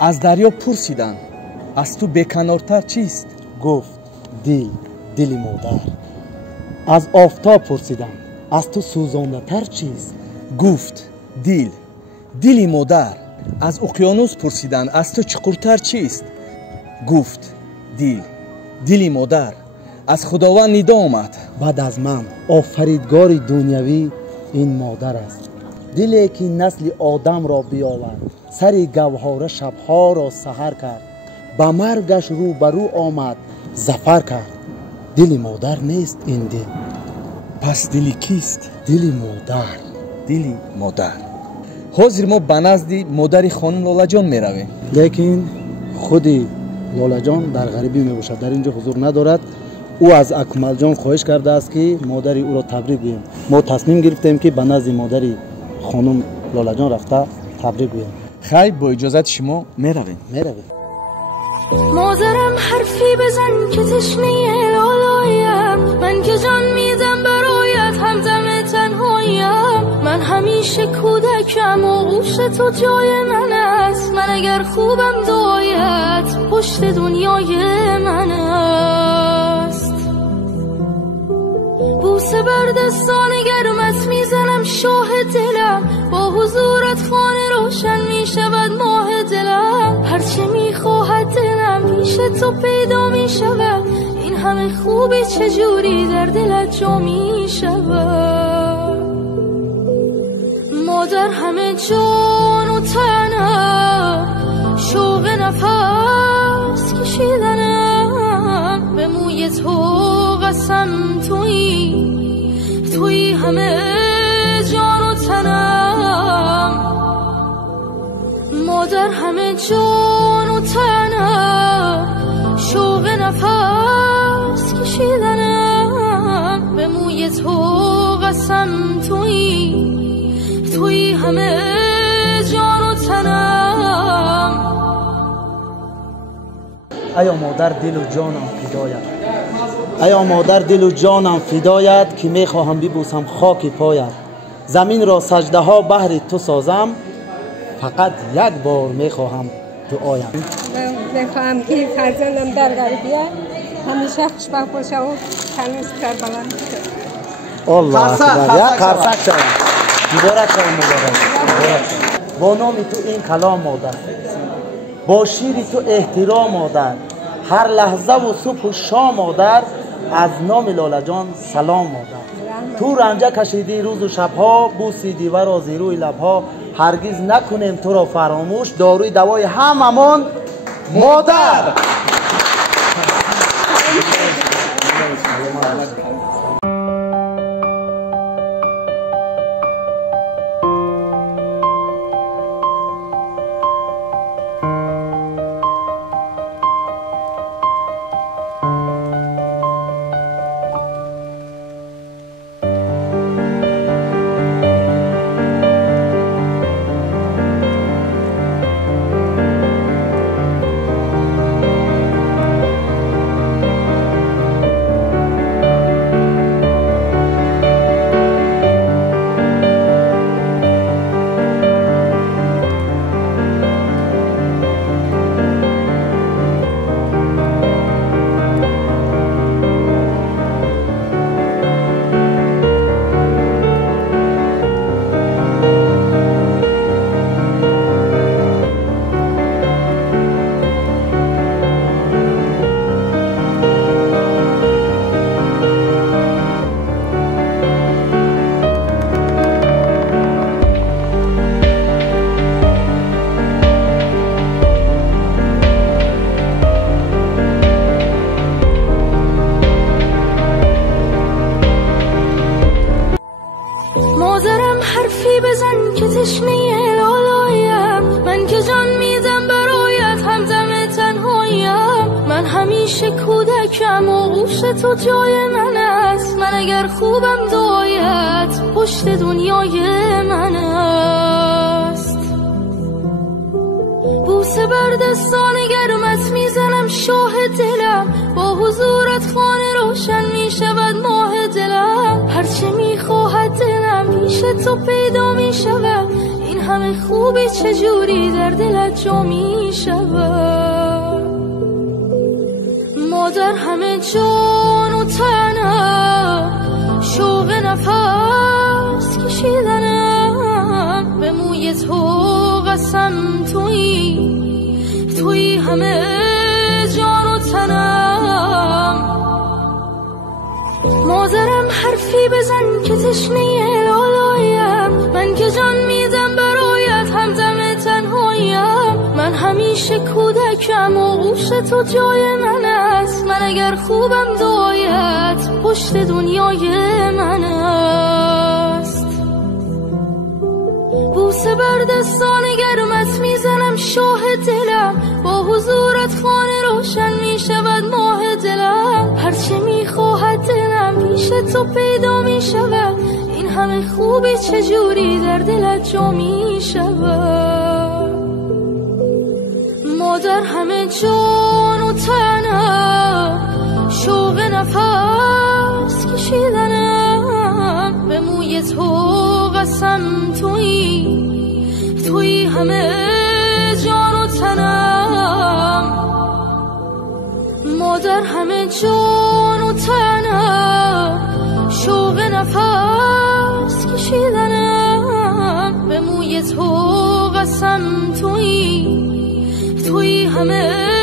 از دریا پرسیدند از تو بیکنارتر چیست؟ گفت دل مادر. از آفتاب پرسیدند از تو سوزانده تر چیست؟ گفت دل مادر. از اقیانوس پرسیدند از تو چقورتر چیست؟ گفت دل مادر. از خداوند ندا آمد بعد از من آفریدگار دنیوی این مادر است. دلی که نسل آدم را بیاورد، سر گوهر شبها را سحر کرد، به مرگش روبرو آمد ظفر کرد. دل مادر نیست این دل. پس دل کیست؟ دل مادر. حاضر ما به نزد مادر خانم لاله جان می رویم، لیکن خودی لاله جان در غریبی می باشد، در اینجا حضور ندارد. او از اکمل جان خواهش کرده است که مادر او را تبریک گوییم. ما تصمیم گرفتیم که به نزد مادر خانم لاله جان رفته تبریک گوییم. خیر، با اجازت شما می رویم. مادرم حرفی بزن که تشنه لالایم، من که جان میدم برایت همدم تنهایم. من همیشه کودکم و گوش تو جای من است، من اگر خوبم دعایت پشت دنیای من است. بوسه بر دستان گرمت میزنم شاه دلم، با حضورت خانه روشن میشود ماه دلم. هرچه میخواهد دلم پیش تو پیدا میشود، این همه خوبی چجوری در دلت جا میشود. مادر همه جان و تنم، شوق نفس کشیدنم، به موی تو قسم تویی همه جان و تنم. مادر همه جان و تنم، شوق نفس کشیدنم، به موی تو قسم تویی همه جان و تنم. ایا مادر دل و جانم فدایت، ایا مادر دل و جانم فدایت، که میخواهم ببوسم خاک پایت. زمین را سجده ها بهر تو سازم، فقط یک بار میخواهم دعایم. من میخواهم که فرزندم در غریبیه همیشه خوشبخت باشه و تنوز کر بلند باشه. الله اکبر. یک قرصک شد. مبارک شد مبارک. با نام تو این کلام مادر، با شیر تو احترام مادر، هر لحظه و صبح و شام مادر، از نام لاله جان سلام مادر. تو رنجه کشیدی روز و شبها، بوسیدی و را زیروی لبها، هرگز نکنیم تو را فراموش، داروی دوای هممان مادر. بزن که تشنه لالایم، من که جان میدم برایت همدم تنهایم. من همیشه کودکم و گوش تو جای من است، من اگر خوبم دعایت پشت دنیای من است. بوسه بر دستان گرمت میزنم شاه دلم، با حضورت خانه روشن میشود ماه دلم. هرچه میخواهد دلم پیش تو پیدا میشود، این همه خوبی چجوری در دلت جا می شود؟ مادر همه جان و تنم، شوق نفس کشیدنم، به موی تو قسم تویی همه جان و تنم. مادرم حرفی بزن که تشنه لالایم، من که جان میدم برایت همدم تنهایم. من همیشه کودکم و گوش تو جای من است، من اگر خوبم دعایت پشت دنیای من است. بوسه بر دستان گرمت میزنم شاه دلم، با حضورت خانه روشن میشود ماه دلم. هرچه میخواهد دلم پیش تو پیدا میشود، این همه خوبی چجوری در دلت جا میشود؟ مادر همه جان و تنم، شوق نفس کشیدنم، به موی تو قسم تویی همه جان و تنم. مادر همه جان و تنم، شوق نفس کشیدنم، به موی تو قسم تویی همه